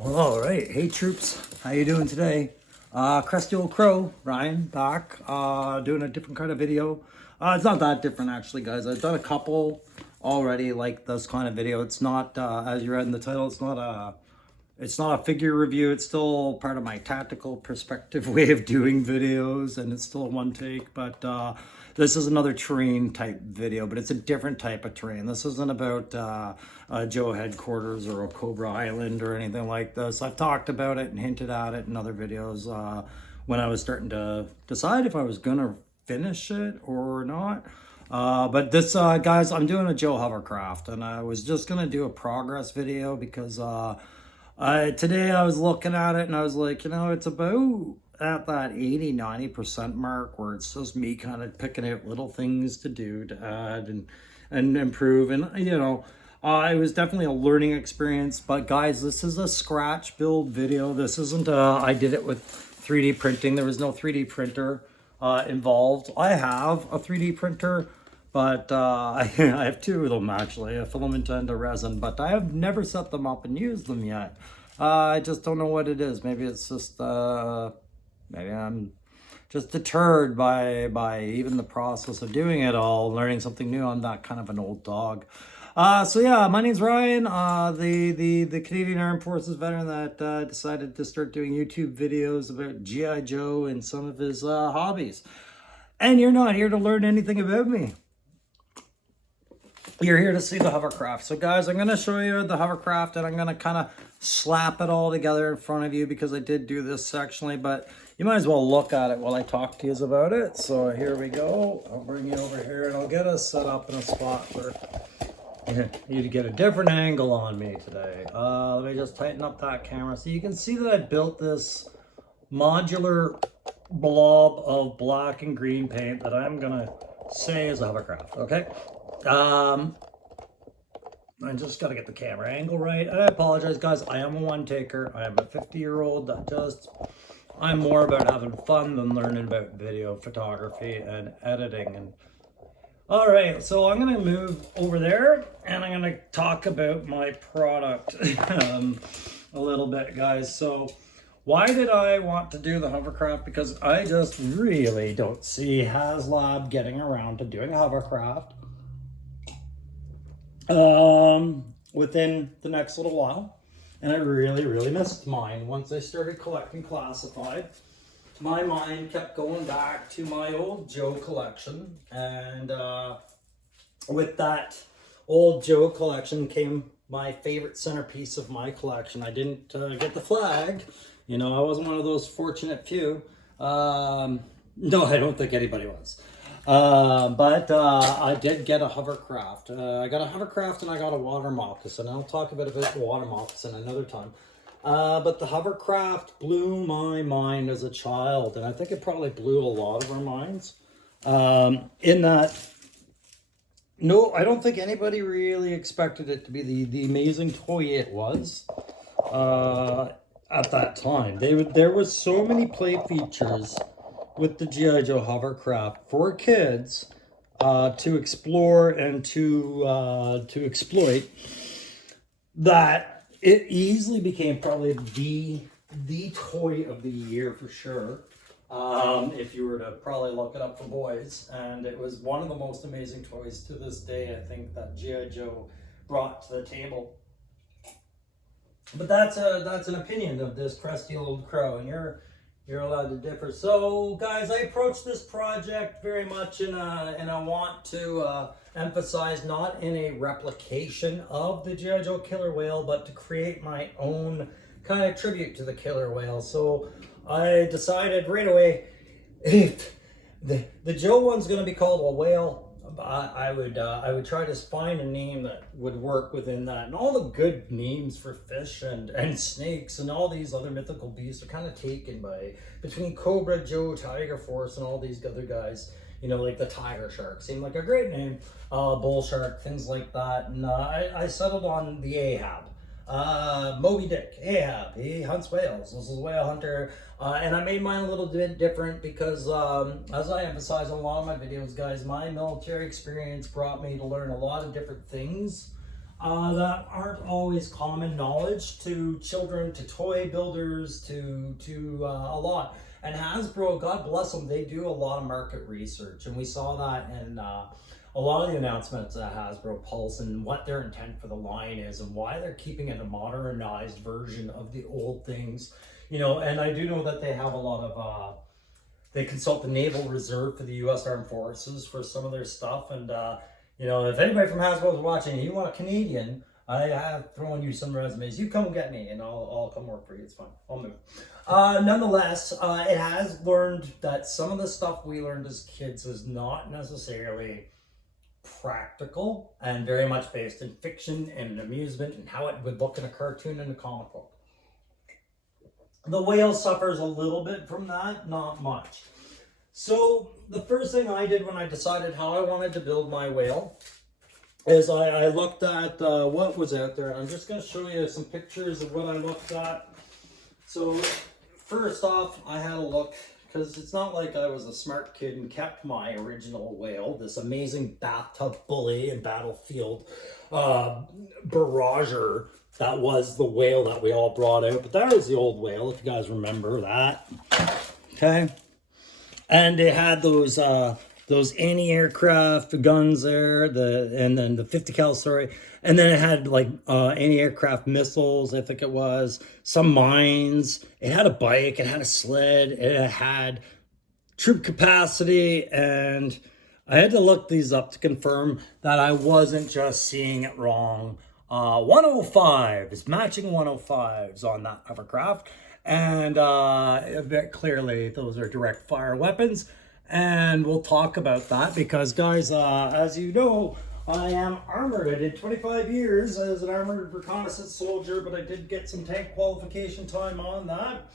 Well, all right. Hey, troops. How you doing today? Crusty old crow, Ryan, back, doing a different kind of video. It's not that different, actually, guys. I've done a couple already like this kind of video. It's not, as you read in the title, it's not a figure review. It's still part of my tactical perspective way of doing videos, and it's still a one take. But this is another terrain type video, but it's a different type of terrain. This isn't about Joe headquarters or a Cobra Island or anything like this. I've talked about it and hinted at it in other videos when I was starting to decide if I was gonna finish it or not. But this, guys, I'm doing a Joe Hovercraft, and I was just gonna do a progress video because today I was looking at it and I was like, it's about at that 80-90% mark where it's just me kind of picking out little things to do to add and improve. And it was definitely a learning experience. But guys, this is a scratch build video. This isn't I did it with 3D printing. There was no 3D printer involved. I have a 3D printer, but I have two of them actually, a filament and a resin, but I have never set them up and used them yet. I just don't know what it is. Maybe it's just maybe I'm just deterred by even the process of doing it all, learning something new. I'm that kind of an old dog. So yeah, my name's Ryan, the Canadian Armed Forces veteran that decided to start doing YouTube videos about GI Joe and some of his hobbies. And you're not here to learn anything about me. You're here to see the hovercraft. So guys, I'm going to show you the hovercraft, and I'm going to kind of slap it all together in front of you because I did do this sectionally, but you might as well look at it while I talk to you about it. So here we go. I'll bring you over here and I'll get us set up in a spot for you to get a different angle on me today. Let me just tighten up that camera so you can see that I built this modular blob of black and green paint that I'm going to say is a hovercraft, okay? I just got to get the camera angle right. I apologize, guys. I am a one-taker. I am a 50-year-old that I'm more about having fun than learning about video photography and editing. And all right, so I'm going to move over there, and I'm going to talk about my product a little bit, guys. So why did I want to do the hovercraft? Because I just really don't see HasLab getting around to doing a hovercraft within the next little while. And I really missed mine. Once I started collecting classified, my mind kept going back to my old Joe collection. And with that old Joe collection came my favorite centerpiece of my collection. I didn't get the flag. I wasn't one of those fortunate few. No, I don't think anybody was. But I did get a hovercraft. I got a hovercraft and I got a water moccasin. I'll talk a bit about the water moccasin another time. But the hovercraft blew my mind as a child, and I think it probably blew a lot of our minds. In that, no, I don't think anybody really expected it to be the amazing toy it was at that time. There was so many play features with the GI Joe hovercraft for kids to explore and to exploit, that it easily became probably the toy of the year for sure. If you were to probably look it up for boys, and it was one of the most amazing toys to this day, I think, that GI Joe brought to the table. But that's an opinion of this crusty old crow, and you're allowed to differ. So guys, I approached this project very much and I want to emphasize not in a replication of the GI Joe killer whale, but to create my own kind of tribute to the killer whale. So I decided right away, if the Joe one's going to be called a whale, I would try to find a name that would work within that. And all the good names for fish and snakes and all these other mythical beasts are kind of taken between Cobra, Joe, Tiger Force, and all these other guys. Like the tiger shark seemed like a great name. Bull shark, things like that. And I settled on the AHAB. Moby Dick, AHAB, he hunts whales. This is a whale hunter. And I made mine a little bit different because, as I emphasize in a lot of my videos, guys, my military experience brought me to learn a lot of different things that aren't always common knowledge to children, to toy builders, to a lot. And Hasbro, God bless them, they do a lot of market research, and we saw that in a lot of the announcements at Hasbro Pulse and what their intent for the line is and why they're keeping it a modernized version of the old things. You know, and I do know that they have a lot of they consult the Naval Reserve for the U.S. Armed Forces for some of their stuff. And, you know, if anybody from Hasbro is watching and you want a Canadian, I have thrown you some resumes. You come get me and I'll come work for you. It's fine. I'll move. Nonetheless, it has learned that some of the stuff we learned as kids is not necessarily practical and very much based in fiction and amusement and how it would look in a cartoon and a comic book. The whale suffers a little bit from that, not much. So the first thing I did when I decided how I wanted to build my whale is I looked at what was out there. I'm just going to show you some pictures of what I looked at. So first off, I had a look, because it's not like I was a smart kid and kept my original whale, this amazing bathtub bully and battlefield barrager. That was the whale that we all brought out. But that was the old whale, if you guys remember that. Okay. And it had those anti-aircraft guns there, and then the 50 cal, sorry. And then it had like anti-aircraft missiles, I think it was, some mines. It had a bike, it had a sled, it had troop capacity, and I had to look these up to confirm that I wasn't just seeing it wrong. 105s, matching 105s on that hovercraft, and clearly those are direct fire weapons, and we'll talk about that because, guys, as you know, I am armored. I did 25 years as an armored reconnaissance soldier, but I did get some tank qualification time on that.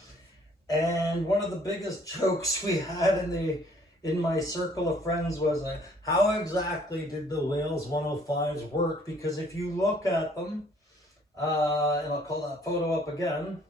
And one of the biggest jokes we had in my circle of friends was how exactly did the Wales 105s work? Because if you look at them, and I'll call that photo up again,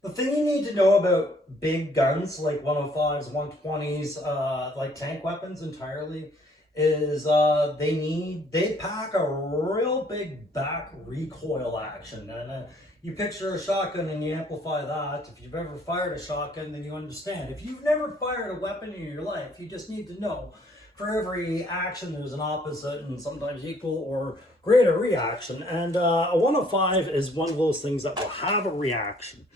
the thing you need to know about big guns like 105s, 120s, like tank weapons entirely, is they pack a real big back recoil action. And you picture a shotgun and you amplify that. If you've ever fired a shotgun, then you understand. If you've never fired a weapon in your life, you just need to know for every action there's an opposite and sometimes equal or greater reaction. And a 105 is one of those things that will have a reaction.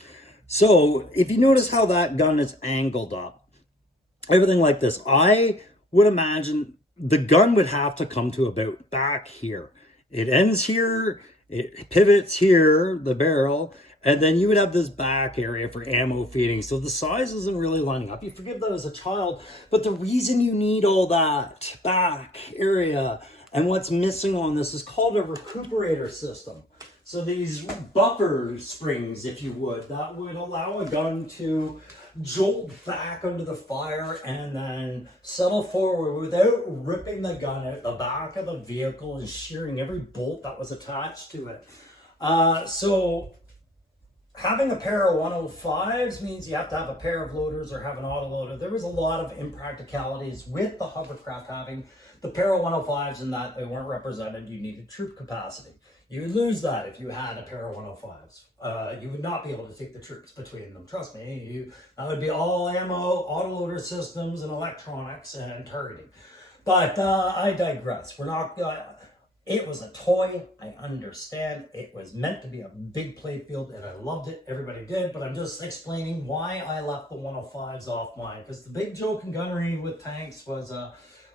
So if you notice how that gun is angled up, everything like this, I would imagine the gun would have to come to about back here. It ends here, it pivots here, the barrel, and then you would have this back area for ammo feeding. So the size isn't really lining up. You forgive that as a child, but the reason you need all that back area and what's missing on this is called a recuperator system. So these buffer springs, if you would, that would allow a gun to jolt back under the fire and then settle forward without ripping the gun out the back of the vehicle and shearing every bolt that was attached to it. So having a pair of 105s means you have to have a pair of loaders or have an autoloader. There was a lot of impracticalities with the hovercraft having the pair of 105s in that they weren't represented. You needed troop capacity. You would lose that if you had a pair of 105s. You would not be able to take the troops between them. Trust me, that would be all ammo, autoloader systems, and electronics and targeting. But I digress. We're not. It was a toy. I understand. It was meant to be a big playfield, and I loved it. Everybody did. But I'm just explaining why I left the 105s off mine. Because the big joke in gunnery with tanks was,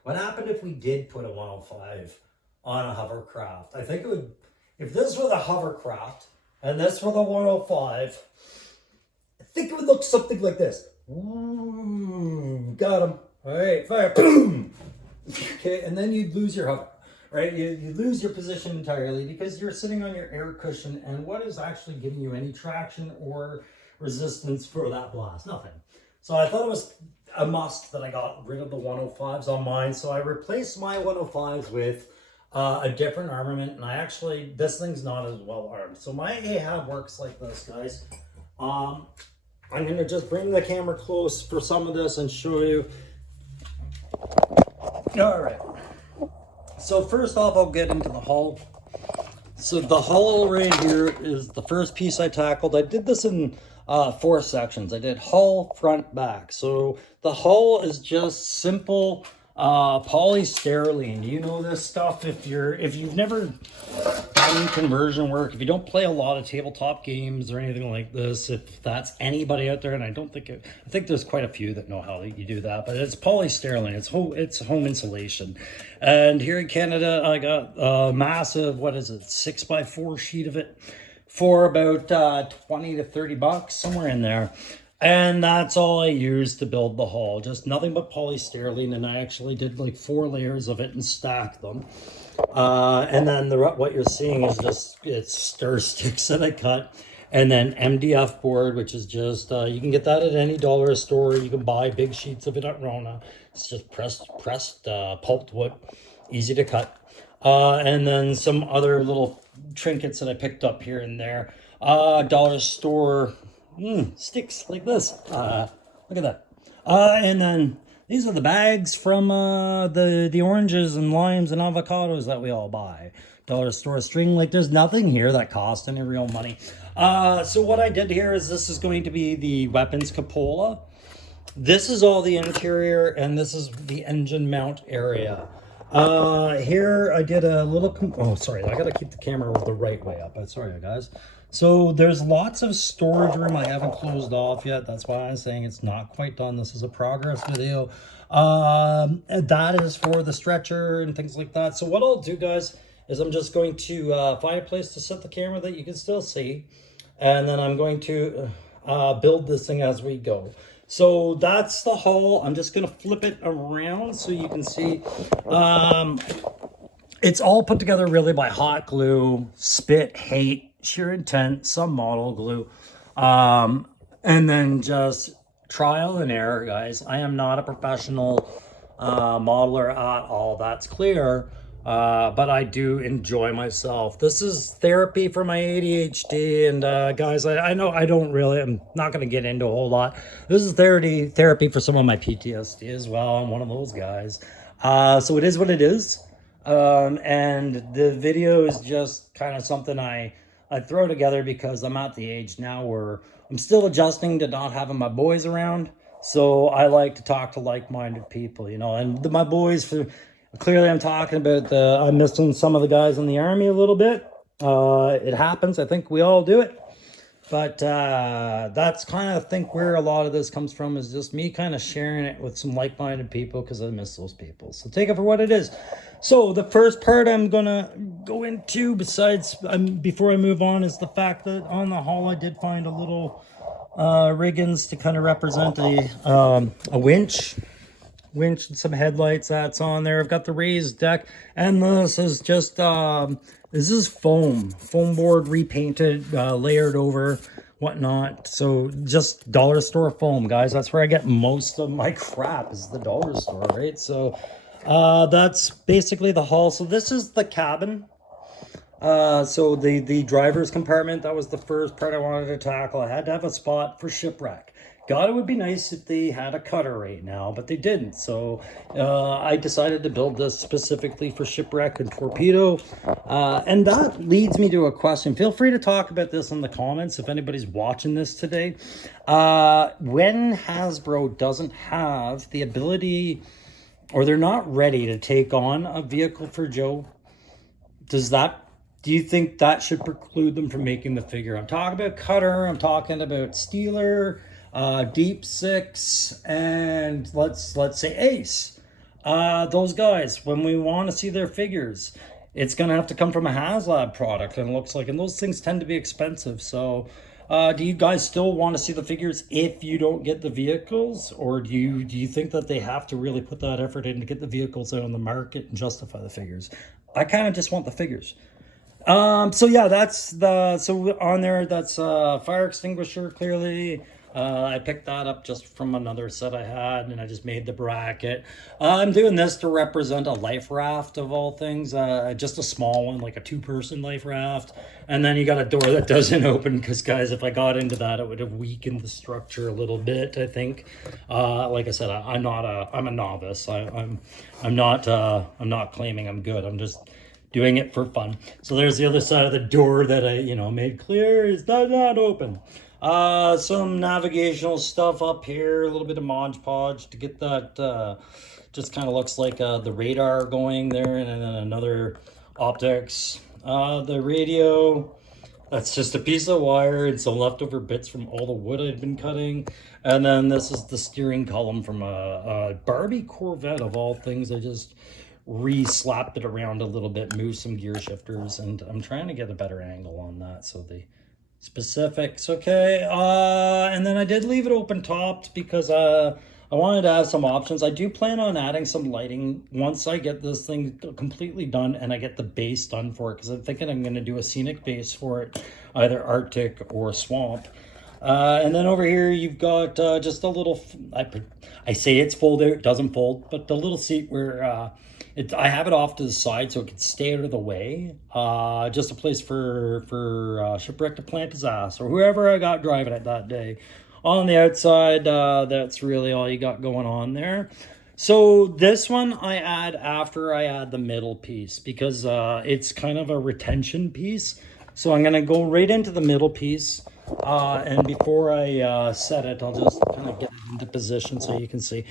what happened if we did put a 105 on a hovercraft? I think it would. If this were the hovercraft and this were the 105, I think it would look something like this. Ooh, got him. All right, fire. Boom. Okay, and then you'd lose your hover, right? You lose your position entirely because you're sitting on your air cushion, and what is actually giving you any traction or resistance for that blast? Nothing. So I thought it was a must that I got rid of the 105s on mine. So I replaced my 105s with a different armament, and this thing's not as well armed. So my AHAB works like this, guys. I'm going to just bring the camera close for some of this and show you. All right. So first off, I'll get into the hull. So the hull right here is the first piece I tackled. I did this in 4 sections. I did hull, front, back. So the hull is just simple polystyrene. You know this stuff if you've never done conversion work, if you don't play a lot of tabletop games or anything like this, if that's anybody out there, and I think there's quite a few that know how you do that, but it's polystyrene. It's home insulation. And here in Canada, I got a massive, 6x4 sheet of it for about 20 to 30 bucks, somewhere in there. And that's all I used to build the hull, just nothing but polystyrene. And I actually did like 4 layers of it and stacked them. And then what you're seeing is just, it's stir sticks that I cut. And then MDF board, which is just, you can get that at any dollar store. You can buy big sheets of it at Rona. It's just pressed pulped wood, easy to cut. And then some other little trinkets that I picked up here and there. Dollar store sticks like this. Look at that. And then these are the bags from the oranges and limes and avocados that we all buy. Dollar store string. Like, there's nothing here that cost any real money. So what I did here is, this is going to be the weapons cupola. This is all the interior, and this is the engine mount area. Here I did a little, oh, sorry, I gotta keep the camera the right way up. Sorry, guys. So there's lots of storage room I haven't closed off yet. That's why I'm saying it's not quite done. This is a progress video. That is for the stretcher and things like that. So what I'll do, guys, is I'm just going to find a place to set the camera that you can still see. And then I'm going to build this thing as we go. So that's the hull. I'm just going to flip it around so you can see. It's all put together really by hot glue, spit, hate, sheer intent, some model glue, and then just trial and error, guys. I am not a professional modeler at all, that's clear. But I do enjoy myself. This is therapy for my ADHD, and guys, I know I'm not going to get into a whole lot. This is therapy for some of my PTSD as well. I'm one of those guys. So it is what it is. And the video is just kind of something I throw together because I'm at the age now where I'm still adjusting to not having my boys around. So I like to talk to like-minded people, you know, and my boys clearly I'm talking about I'm missing some of the guys in the army a little bit. It happens. I think we all do it. But that's kind of, I think, where a lot of this comes from, is just me kind of sharing it with some like-minded people because I miss those people. So take it for what it is. So the first part I'm going to go into, before I move on, is the fact that on the hull I did find a little riggings to kind of represent a winch and some headlights that's on there. I've got the raised deck, and this is just this is foam board repainted, layered over, whatnot. So just dollar store foam, guys. That's where I get most of my crap, is the dollar store, right? So that's basically the hull. So this is the cabin. So the driver's compartment, that was the first part I wanted to tackle. I had to have a spot for shipwreck. God, it would be nice if they had a cutter right now, but they didn't. So I decided to build this specifically for shipwreck and torpedo. And that leads me to a question. Feel free to talk about this in the comments if anybody's watching this today. When Hasbro doesn't have the ability, or they're not ready to take on a vehicle for Joe, do you think that should preclude them from making the figure? I'm talking about cutter, I'm talking about Steeler, Deep Six, and let's say Ace. Those guys, when we want to see their figures, it's going to have to come from a HasLab product, and it looks like, and those things tend to be expensive. So do you guys still want to see the figures if you don't get the vehicles, or do you think that they have to really put that effort in to get the vehicles out on the market and justify the figures? I kind of just want the figures. So yeah, so on there, that's fire extinguisher, clearly. I picked that up just from another set I had, and I just made the bracket. I'm doing this to represent a life raft of all things, just a small one, like a 2-person life raft. And then you got a door that doesn't open, because guys, if I got into that, it would have weakened the structure a little bit, I think. Like I said, I'm a novice. I'm not claiming I'm good. I'm just doing it for fun. So there's the other side of the door that I, you know, made clear is not open. Some navigational stuff up here, a little bit of Mod Podge to get that, just kind of looks like the radar going there, and then another optics. The radio, that's just a piece of wire and some leftover bits from all the wood I'd been cutting. And then this is the steering column from a Barbie Corvette of all things. I just re-slapped it around a little bit, moved some gear shifters, and I'm trying to get a better angle on that. So the specifics, okay. And then I did leave it open topped because I wanted to have some options. I do plan on adding some lighting once I get this thing completely done and I get the base done for it, because I'm thinking I'm going to do a scenic base for it, either Arctic or swamp. And then over here you've got just a little, I say it's folded, it doesn't fold, but the little seat where I have it off to the side so it can stay out of the way. Just a place for Shipwreck to plant his ass, or whoever I got driving it that day. On the outside, that's really all you got going on there. So this one I add after I add the middle piece, because it's kind of a retention piece. So I'm going to go right into the middle piece. And before I set it, I'll just kind of get it into position so you can see.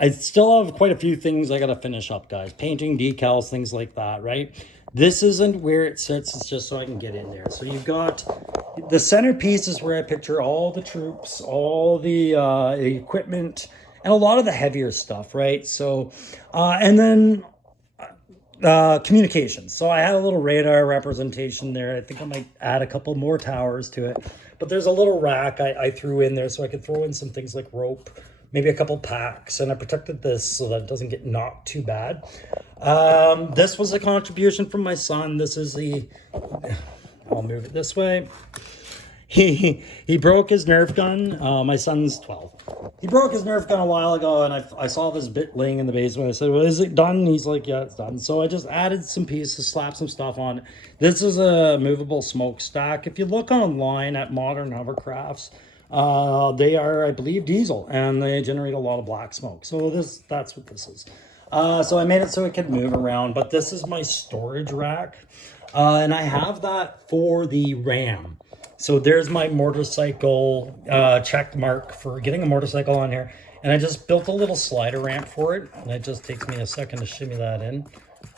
I still have quite a few things I got to finish up, guys. Painting, decals, things like that, right? This isn't where it sits. It's just so I can get in there. So you've got the centerpiece is where I picture all the troops, all the equipment, and a lot of the heavier stuff, right? So, and then communications. So I had a little radar representation there. I think I might add a couple more towers to it. But there's a little rack I threw in there so I could throw in some things like rope, maybe a couple packs, and I protected this so that it doesn't get knocked too bad. This was a contribution from my son. This is I'll move it this way. He broke his Nerf gun. My son's 12. He broke his Nerf gun a while ago, and I saw this bit laying in the basement. I said, well, is it done? He's like, yeah, it's done. So I just added some pieces, slapped some stuff on it. This is a movable smokestack. If you look online at modern hovercrafts, they are, I believe, diesel, and they generate a lot of black smoke. So that's what this is. So I made it so it could move around, but this is my storage rack. And I have that for the RAM. So there's my motorcycle check mark for getting a motorcycle on here. And I just built a little slider ramp for it. And it just takes me a second to shimmy that in.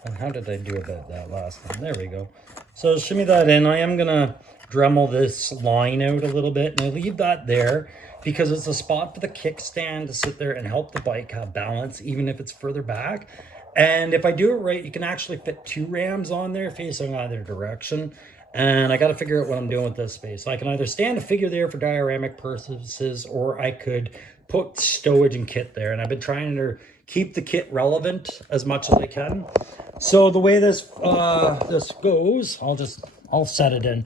And how did I do about that last time? There we go. So shimmy that in. I am going to Dremel this line out a little bit. And I leave that there because it's a spot for the kickstand to sit there and help the bike have balance, even if it's further back. And if I do it right, you can actually fit 2 rams on there facing either direction. And I got to figure out what I'm doing with this space. So I can either stand a figure there for dioramic purposes, or I could put stowage and kit there. And I've been trying to keep the kit relevant as much as I can. So the way this goes, I'll set it in.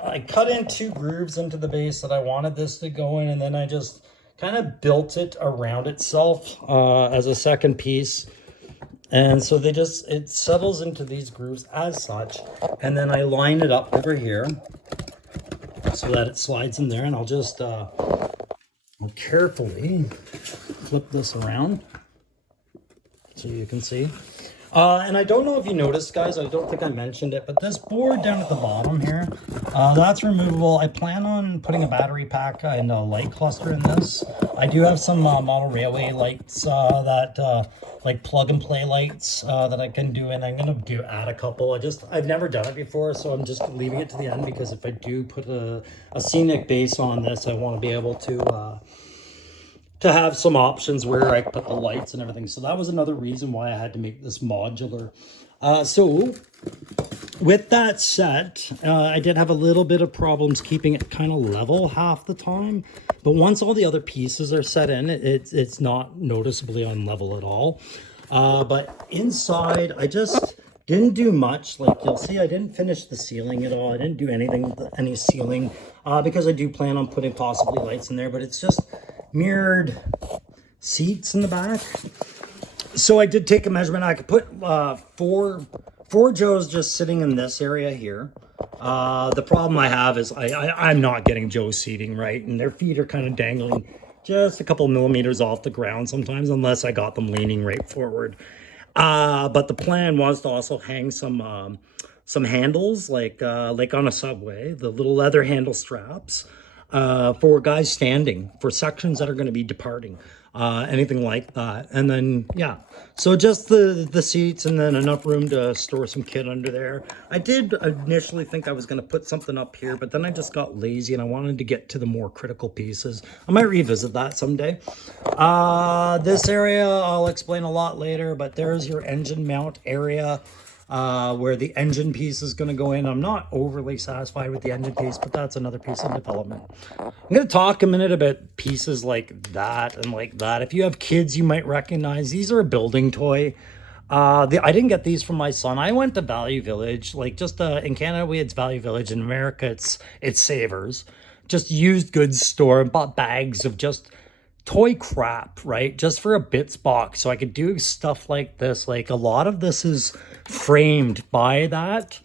I cut in 2 grooves into the base that I wanted this to go in, and then I just kind of built it around itself as a second piece. And so it settles into these grooves as such. And then I line it up over here so that it slides in there. And I'll just I'll carefully flip this around so you can see. And I don't know if you noticed, guys, I don't think I mentioned it, but this board down at the bottom here, that's removable. I plan on putting a battery pack and a light cluster in this. I do have some model railway lights that like plug and play lights that I can do, and I'm going to add a couple. I've never done it before, so I'm just leaving it to the end, because if I do put a scenic base on this, I want to be able to have some options where I put the lights and everything. So that was another reason why I had to make this modular. So with that set, I did have a little bit of problems keeping it kind of level half the time. But once all the other pieces are set in, it's not noticeably unlevel at all. But inside, I just didn't do much. Like you'll see, I didn't finish the ceiling at all. I didn't do anything with any ceiling because I do plan on putting possibly lights in there. But it's just mirrored seats in the back. So I did take a measurement. I could put four Joes just sitting in this area here. The problem I have is I'm not getting Joe seating right, and their feet are kind of dangling just a couple millimeters off the ground sometimes, unless I got them leaning right forward. But the plan was to also hang some handles like on a subway, the little leather handle straps for guys standing for sections that are going to be departing, anything like that. And then yeah, so just the seats and then enough room to store some kit under there. I did initially think I was going to put something up here, but then I just got lazy and I wanted to get to the more critical pieces. I might revisit that someday. This area I'll explain a lot later, but there's your engine mount area where the engine piece is going to go in. I'm not overly satisfied with the engine piece, but that's another piece of development. I'm going to talk a minute about pieces like that and like that. If you have kids, you might recognize these are a building toy. I didn't get these from my son. I went to Value Village, like just in Canada we had Value Village. In America it's Savers, just used goods store, and bought bags of just toy crap, right? Just for a bits box, so I could do stuff like this. Like a lot of this is framed by that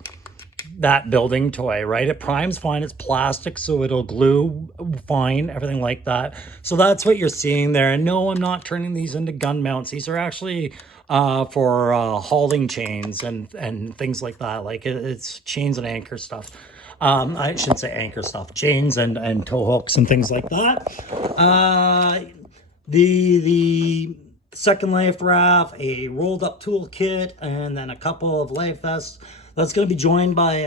building toy, right? It primes fine, it's plastic, so it'll glue fine, everything like that. So that's what you're seeing there. And no, I'm not turning these into gun mounts. These are actually for hauling chains and things like that. Like it's chains and anchor stuff. I shouldn't say anchor stuff, chains and tow hooks and things like that. The second life raft, a rolled up tool kit, and then a couple of life vests. That's going to be joined by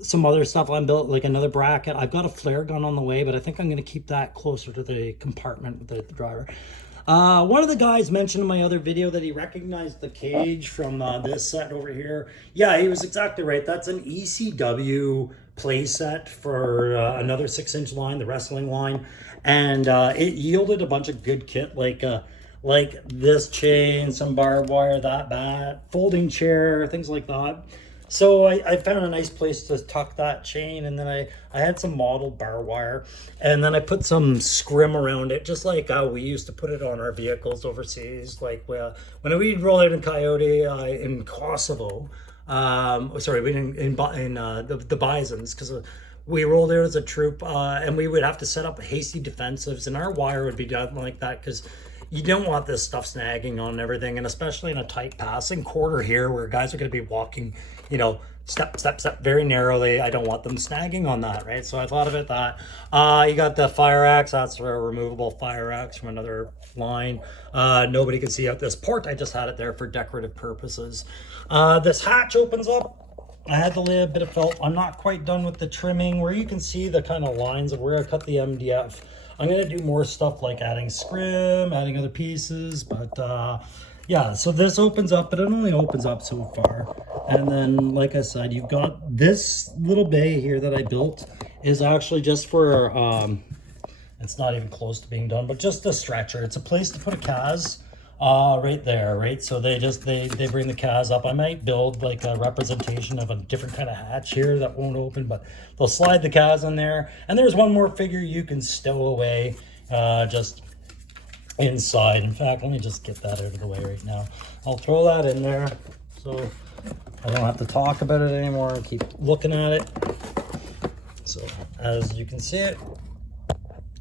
some other stuff I'm built, like another bracket. I've got a flare gun on the way, but I think I'm going to keep that closer to the compartment with the driver. One of the guys mentioned in my other video that he recognized the cage from this set over here. Yeah, he was exactly right. That's an ECW play set for another 6-inch line, the wrestling line. And it yielded a bunch of good kit, like this chain, some barbed wire, that bat, folding chair, things like that. So I found a nice place to tuck that chain, and then I had some modeled bar wire, and then I put some scrim around it, just like we used to put it on our vehicles overseas. Like when we'd roll out in Coyote in Kosovo, sorry, we didn't in the Bisons, because we rolled out as a troop, and we would have to set up hasty defensives, and our wire would be done like that because you don't want this stuff snagging on everything, and especially in a tight passing quarter here where guys are going to be walking, you know, step very narrowly. I don't want them snagging on that, right? So I thought about that. You got the fire axe. That's for a removable fire axe from another line. Nobody can see out this port. I just had it there for decorative purposes. This hatch opens up. I had to lay a bit of felt. I'm not quite done with the trimming where you can see the kind of lines of where I cut the MDF. I'm going to do more stuff like adding scrim, adding other pieces, but yeah, so this opens up, but it only opens up so far. And then, like I said, you've got this little bay here that I built is actually just for, it's not even close to being done, but just a stretcher. It's a place to put a CAS right there, right? So they bring the CAS up. I might build like a representation of a different kind of hatch here that won't open, but they'll slide the CAS on there. And there's one more figure you can stow away just inside. In fact, let me just get that out of the way right now. I'll throw that in there so I don't have to talk about it anymore and keep looking at it. So as you can see it,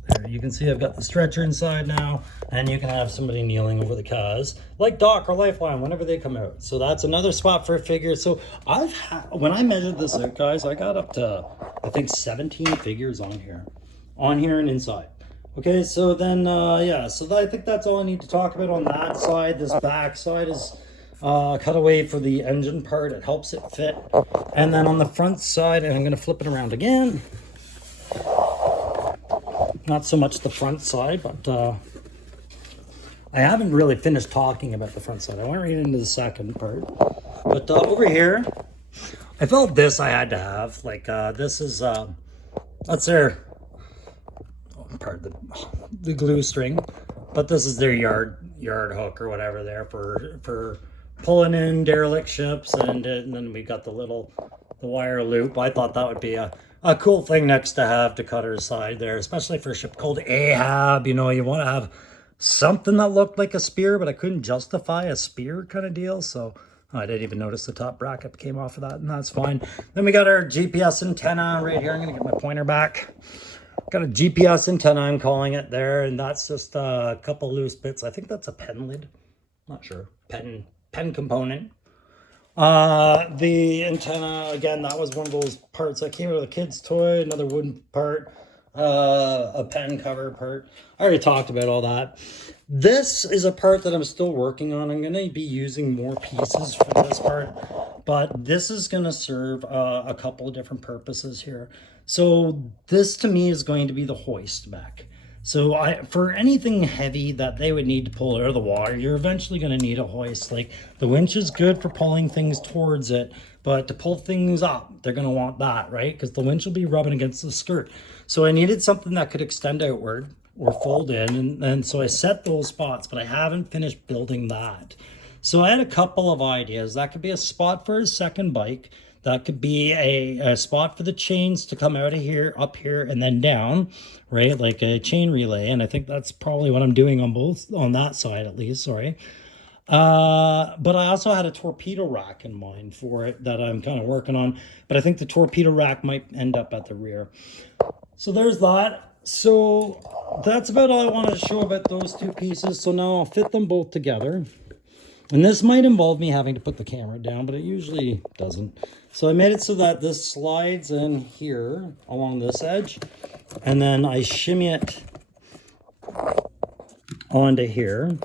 there you can see I've got the stretcher inside now, and you can have somebody kneeling over the CAS like Doc or Lifeline whenever they come out. So that's another spot for a figure. So when I measured this out, guys, I got up to I think 17 figures on here and inside. Okay, so then yeah, so I think that's all I need to talk about on that side. This back side is cut away for the engine part. It helps it fit. And then on the front side, and I'm going to flip it around again. Not so much the front side, but I haven't really finished talking about the front side. I went right into the second part. But over here, I felt this I had to have. Like this is, that's their, pardon the glue string, but this is their yard hook or whatever there for pulling in derelict ships, and then we got the wire loop. I thought that would be a cool thing next to have to cutter's side there, especially for a ship called AHAB. You know, you want to have something that looked like a spear, but I couldn't justify a spear kind of deal, so I didn't even notice the top bracket came off of that, and that's fine. Then we got our GPS antenna right here. I'm gonna get my pointer back. Got a GPS antenna, I'm calling it there, and that's just a couple loose bits. I think that's a pen lid. Not sure. pen component. The antenna, again, that was one of those parts that came out of the kid's toy, another wooden part, a pen cover part. I already talked about all that. This is a part that I'm still working on. I'm going to be using more pieces for this part, but this is going to serve a couple of different purposes here. So this to me is going to be the hoist back. So for anything heavy that they would need to pull out of the water, you're eventually going to need a hoist. Like the winch is good for pulling things towards it, but to pull things up, they're going to want that, right? Because the winch will be rubbing against the skirt. So I needed something that could extend outward or fold in. And so I set those spots, but I haven't finished building that. So I had a couple of ideas. That could be a spot for a second bike. That could be a spot for the chains to come out of here, up here, and then down, right? Like a chain relay. And I think that's probably what I'm doing on that side at least, sorry. But I also had a torpedo rack in mind for it that I'm kind of working on. But I think the torpedo rack might end up at the rear. So there's that. So that's about all I wanted to show about those two pieces. So now I'll fit them both together. And this might involve me having to put the camera down, but it usually doesn't. So I made it so that this slides in here along this edge, and then I shimmy it onto here,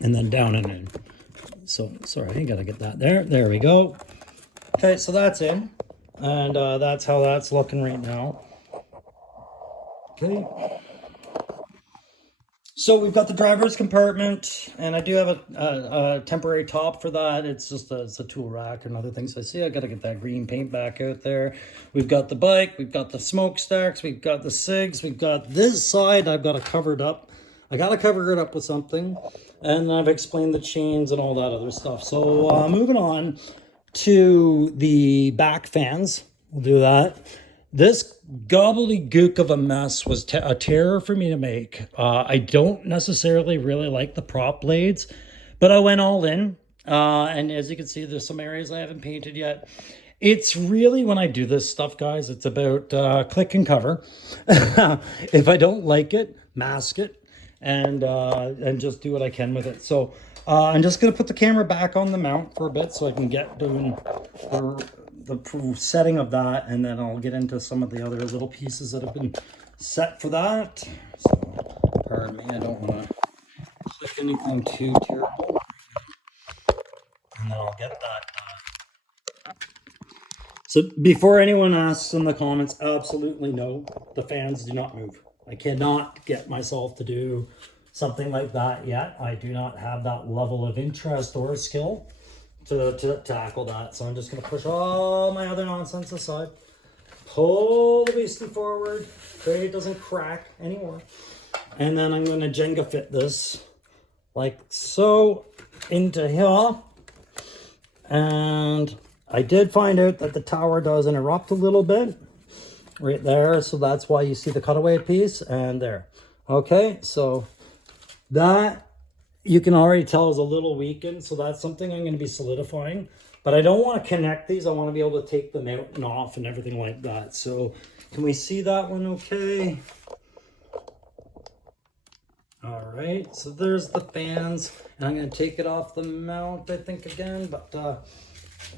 and then down and in. So, sorry, I gotta get that there. There we go. Okay, so that's in, and that's how that's looking right now. Okay. So we've got the driver's compartment, and I do have a temporary top for that. It's just it's a tool rack and other things. I see I got to get that green paint back out there. We've got the bike, we've got the smokestacks, we've got the SIGs, we've got this side I've got to cover it up. I got to cover it up with something, and I've explained the chains and all that other stuff. So moving on to the back fans, we'll do that. This gobbledygook of a mess was a terror for me to make. I don't necessarily really like the prop blades, but I went all in. And as you can see, there's some areas I haven't painted yet. It's really, when I do this stuff, guys, it's about click and cover. If I don't like it, mask it, and just do what I can with it. So I'm just going to put the camera back on the mount for a bit so I can get doing the setting of that, and then I'll get into some of the other little pieces that have been set for that. So, pardon me, I don't want to click anything too terrible. And then I'll get that. So before anyone asks in the comments, absolutely no, the fans do not move. I cannot get myself to do something like that yet. I do not have that level of interest or skill to tackle that. So I'm just going to push all my other nonsense aside, pull the beastie forward, pray it doesn't crack anymore, and then I'm going to Jenga fit this like so into here. And I did find out that the tower does interrupt a little bit right there, so that's why you see the cutaway piece and there. Okay, so that you can already tell is a little weakened, so that's something I'm going to be solidifying. But I don't want to connect these. I want to be able to take them out and off and everything like that. So can we see that one okay? All right, so there's the fans. And I'm going to take it off the mount, I think, again. But I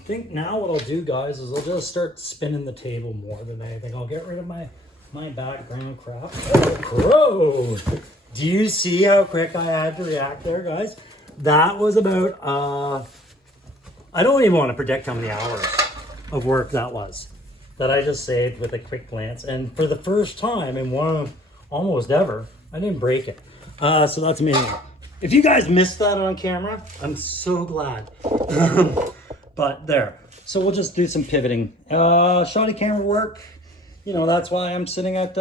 think now what I'll do, guys, is I'll just start spinning the table more than anything. I'll get rid of my background crap. Oh, crow! Do you see how quick I had to react there, guys? That was about, I don't even want to predict how many hours of work that was that I just saved with a quick glance. And for the first time in one of almost ever, I didn't break it. So that's amazing. If you guys missed that on camera, I'm so glad. But there. So we'll just do some pivoting. Shoddy camera work. You know, that's why I'm sitting at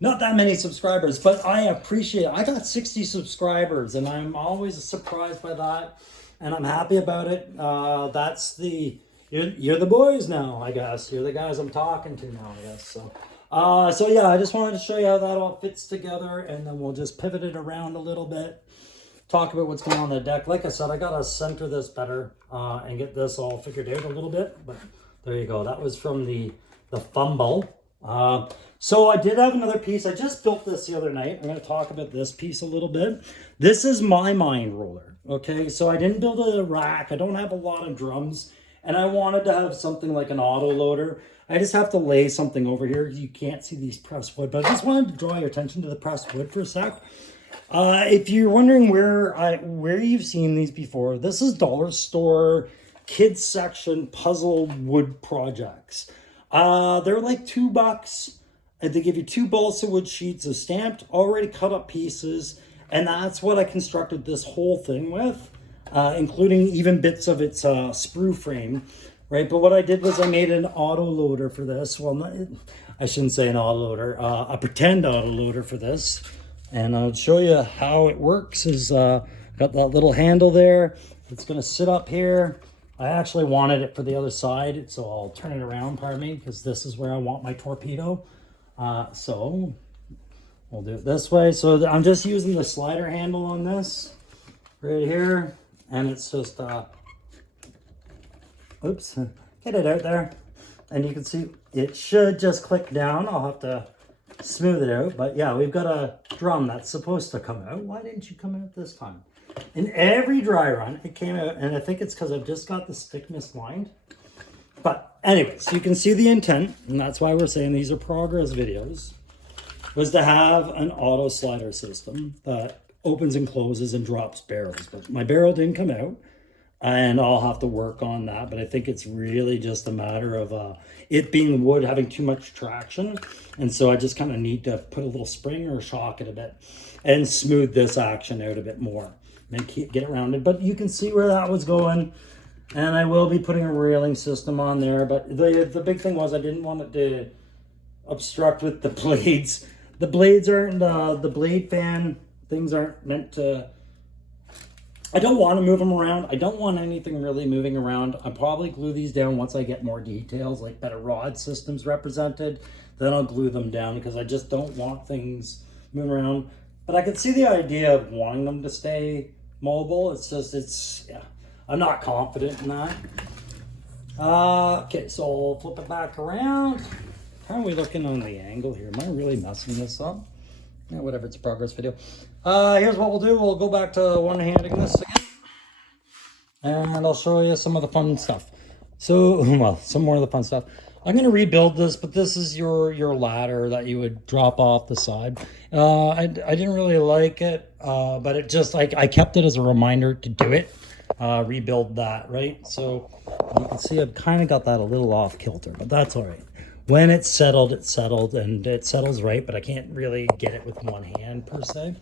not that many subscribers, but I appreciate it. I got 60 subscribers, and I'm always surprised by that, and I'm happy about it. That's you're the boys now, I guess. You're the guys I'm talking to now, I guess. So yeah, I just wanted to show you how that all fits together, and then we'll just pivot it around a little bit, talk about what's going on the deck. Like I said, I gotta center this better and get this all figured out a little bit, but there you go. That was from the fumble. So I did have another piece. I just built this the other night. I'm going to talk about this piece a little bit. This is my mine roller. Okay, so I didn't build a rack. I don't have a lot of drums, and I wanted to have something like an auto loader. I just have to lay something over here. You can't see these pressed wood, but I just wanted to draw your attention to the pressed wood for a sec. If you're wondering where you've seen these before, this is dollar store kids section puzzle wood projects. They're like $2. And they give you 2 balsa wood sheets of stamped, already cut up pieces. And that's what I constructed this whole thing with, including even bits of its sprue frame, right? But what I did was I made an auto loader for this. Well, I shouldn't say an auto loader, a pretend auto loader for this. And I'll show you how it works. Got that little handle there. It's gonna sit up here. I actually wanted it for the other side, so I'll turn it around, pardon me, because this is where I want my torpedo. So we'll do it this way. So I'm just using the slider handle on this right here, and it's just oops, get it out there, and you can see it should just click down. I'll have to smooth it out, but yeah, we've got a drum that's supposed to come out. Why didn't you come out this time? In every dry run it came out, and I think it's because I've just got the stick mislined. But anyways, you can see the intent, and that's why we're saying these are progress videos, was to have an auto slider system that opens and closes and drops barrels. But my barrel didn't come out, and I'll have to work on that. But I think it's really just a matter of it being wood having too much traction. And so I just kind of need to put a little spring or shock it a bit and smooth this action out a bit more and get it rounded. But you can see where that was going. And I will be putting a railing system on there, but the big thing was I didn't want it to obstruct with the blades. The blades aren't, the blade fan things aren't meant to, I don't want to move them around. I don't want anything really moving around. I'll probably glue these down once I get more details, like better rod systems represented. Then I'll glue them down because I just don't want things moving around. But I could see the idea of wanting them to stay mobile. Yeah. I'm not confident in that. Okay, so I'll flip it back around. How are we looking on the angle here? Am I really messing this up? Yeah, whatever, it's a progress video. Here's what we'll do. We'll go back to one-handing this again. And I'll show you some of the fun stuff. So, well, some more of the fun stuff. I'm going to rebuild this, but this is your ladder that you would drop off the side. I didn't really like it, but it just, I kept it as a reminder to do it. Rebuild that, right? So you can see I've kind of got that a little off kilter, but that's all right. When it's settled, and it settles right, but I can't really get it with one hand per se.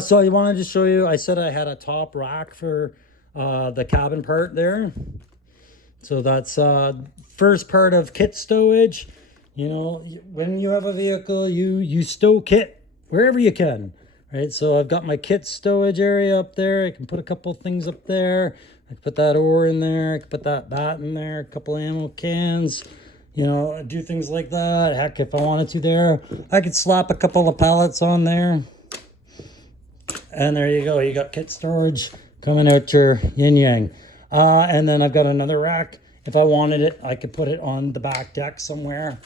So I wanted to show you, I said I had a top rack for the cabin part there. So that's first part of kit stowage. You know, when you have a vehicle, you stow kit wherever you can. Right, so I've got my kit stowage area up there. I can put a couple of things up there. I can put that ore in there. I can put that bat in there. A couple ammo cans. You know, do things like that. Heck, if I wanted to there, I could slap a couple of pallets on there. And there you go. You got kit storage coming out your yin-yang. And then I've got another rack. If I wanted it, I could put it on the back deck somewhere.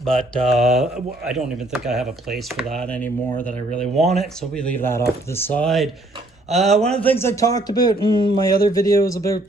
But I don't even think I have a place for that anymore that I really want it. So we leave that off to the side. One of the things I talked about in my other videos about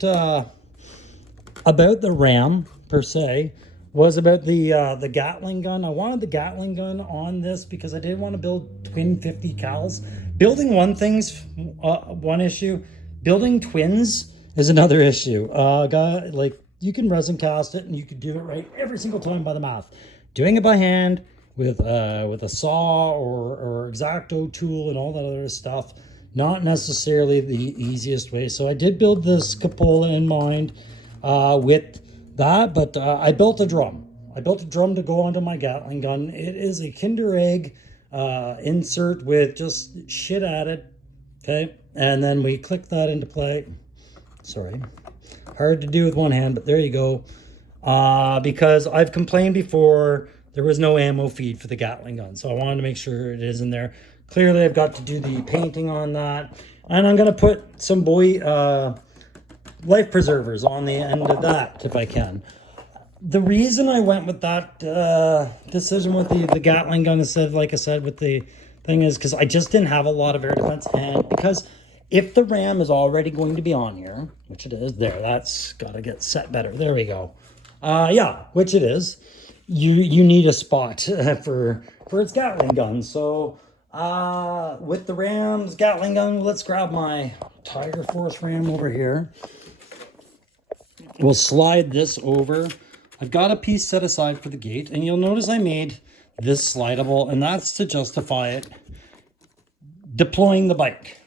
the RAM per se was about the Gatling gun. I wanted the Gatling gun on this because I didn't want to build twin 50 cals. Building one thing's one issue. Building twins is another issue. Like you can resin cast it and you can do it right every single time by the math. Doing it by hand with a saw or X-Acto tool and all that other stuff, not necessarily the easiest way. So I did build this cupola in mind with that, but I built a drum. I built a drum to go onto my Gatling gun. It is a Kinder Egg insert with just shit added, okay? And then we click that into play. Sorry, hard to do with one hand, but there you go. Because I've complained before there was no ammo feed for the Gatling gun, so I wanted to make sure it is in there. Clearly I've got to do the painting on that, and I'm going to put some life preservers on the end of that if I can. The reason I went with that decision with the Gatling gun instead, like I said, with the thing is because I just didn't have a lot of air defense, and because if the ram is already going to be on here, which it is, there, that's got to get set better. There we go. Yeah, which it is. You need a spot for its Gatling gun. So with the Ram's Gatling gun, let's grab my Tiger Force Ram over here. We'll slide this over. I've got a piece set aside for the gate, and you'll notice I made this slidable, and that's to justify it deploying the bike,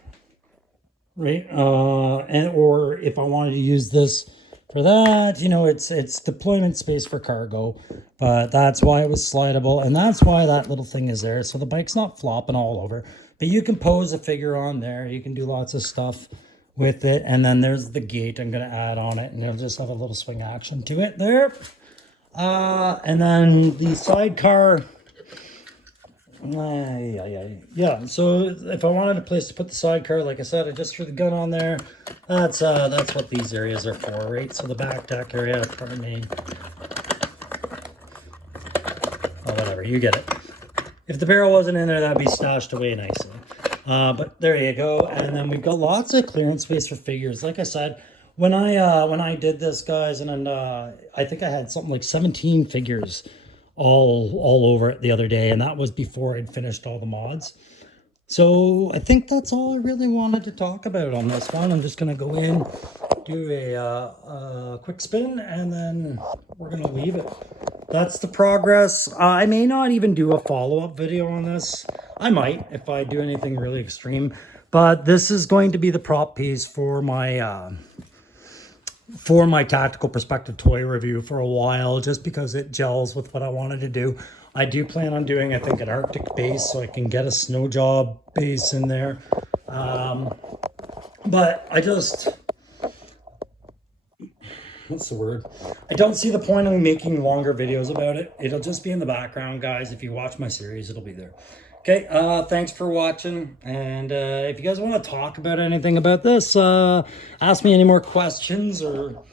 right? Or if I wanted to use this for that, you know, it's deployment space for cargo, but that's why it was slidable, and that's why that little thing is there, so the bike's not flopping all over. But you can pose a figure on there, you can do lots of stuff with it, and then there's the gate I'm going to add on it, and it'll just have a little swing action to it there. And then the sidecar, yeah, so if I wanted a place to put the sidecar, like I said, I just threw the gun on there. That's what these areas are for, right? So the back deck area, pardon me. Oh, whatever, you get it. If the barrel wasn't in there, that'd be stashed away nicely. But there you go. And then we've got lots of clearance space for figures. Like I said, when I did this, guys, and then I think I had something like 17 figures all over it the other day, and that was before I'd finished all the mods. So I think that's all I really wanted to talk about on this one. I'm just going to go in, do a quick spin, and then we're going to leave it. That's the progress. I may not even do a follow-up video on this. I might if I do anything really extreme. But this is going to be the prop piece for my tactical perspective toy review for a while, just because it gels with what I wanted to do. I do plan on doing, I think, an Arctic base, so I can get a snow job base in there. But I just... what's the word? I don't see the point of making longer videos about it. It'll just be in the background, guys. If you watch my series, it'll be there. Okay, thanks for watching. And if you guys want to talk about anything about this, ask me any more questions, or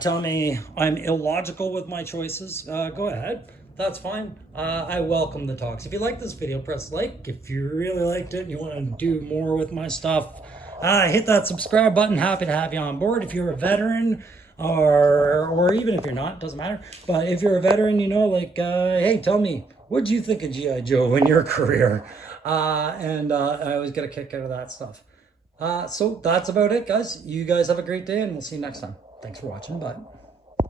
tell me I'm illogical with my choices, go ahead. That's fine. I welcome the talks. If you like this video, press like. If you really liked it and you want to do more with my stuff, hit that subscribe button. Happy to have you on board. If you're a veteran, or even if you're not, doesn't matter. But if you're a veteran, you know, like, hey, tell me, what do you think of GI Joe in your career? I always get a kick out of that stuff. So that's about it, guys. You guys have a great day, and we'll see you next time. Thanks for watching. Bye.